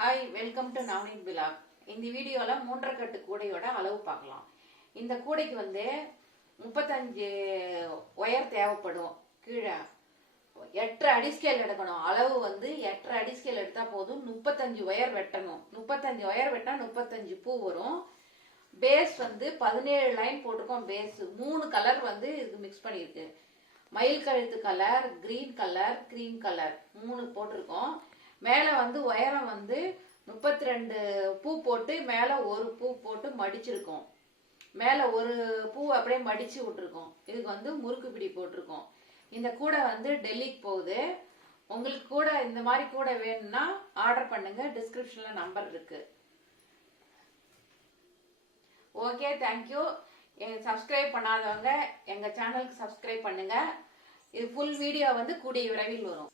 Hi, welcome to Navneeth blog. இந்த வீடியோவில் 3.5 கட்டு கூடையோட அளவு பார்க்கலாம். இந்த கூடைக்கு 35 ஒயர் தேவைப்படும். கீழே 8.5 அடி ஸ்கேல் எடுக்கணும். அளவு 8.5 அடி ஸ்கேல் எடுத்தால் போதும். 35 ஒயர் வெட்டணும். 35 ஒயர் வெட்டா 35 பூ வரும். பேஸ் 17 லைன் போட்டிருக்கோம். பேஸ் 3 கலர் இதுக்கு மிக்ஸ் பண்ணியிருக்கு. மயில் கழுத்து colour, green colour, cream colour 3 போட்டிருக்கோம். மேலே உயரம் 32 பூ போட்டு மேலே ஒரு பூ போட்டு மடிச்சிருக்கோம். மேலே ஒரு பூ அப்படியே மடிச்சு விட்டுருக்கோம். இதுக்கு முறுக்கு பிடி போட்டிருக்கோம். இந்த கூடை டெல்லிக்கு போகுது. உங்களுக்கு கூட இந்த மாதிரி கூடை வேணும்னா ஆர்டர் பண்ணுங்க. டிஸ்கிரிப்ஷன்ல நம்பர் இருக்கு. Okay, thank you. சப்ஸ்கிரைப் பண்ணாதவங்க எங்க சேனலுக்கு சப்ஸ்கிரைப் பண்ணுங்க. இது ஃபுல் வீடியோ கூடிய விரைவில் வரும்.